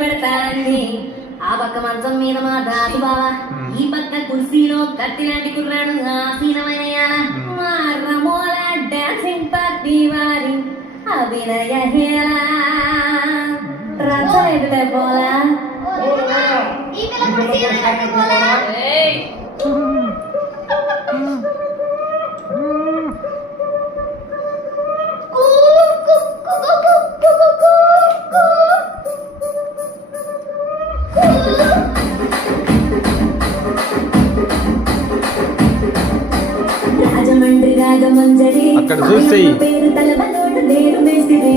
పెడతాంది ఆ పక్క మంచం మీద మా దాసు బావ ఈ పక్క కుర్సీలో కత్తిలాంటి కుర్రాడు ఆసీనమైన రమోల డాన్సింగ్ పార్టీ వారి అభినయ హేళ రచన పోలా రాజమండ్రి రాజమంజరి అక్కడ చూస్తే పేరు తలబతోడు లేరు మేస్తిరి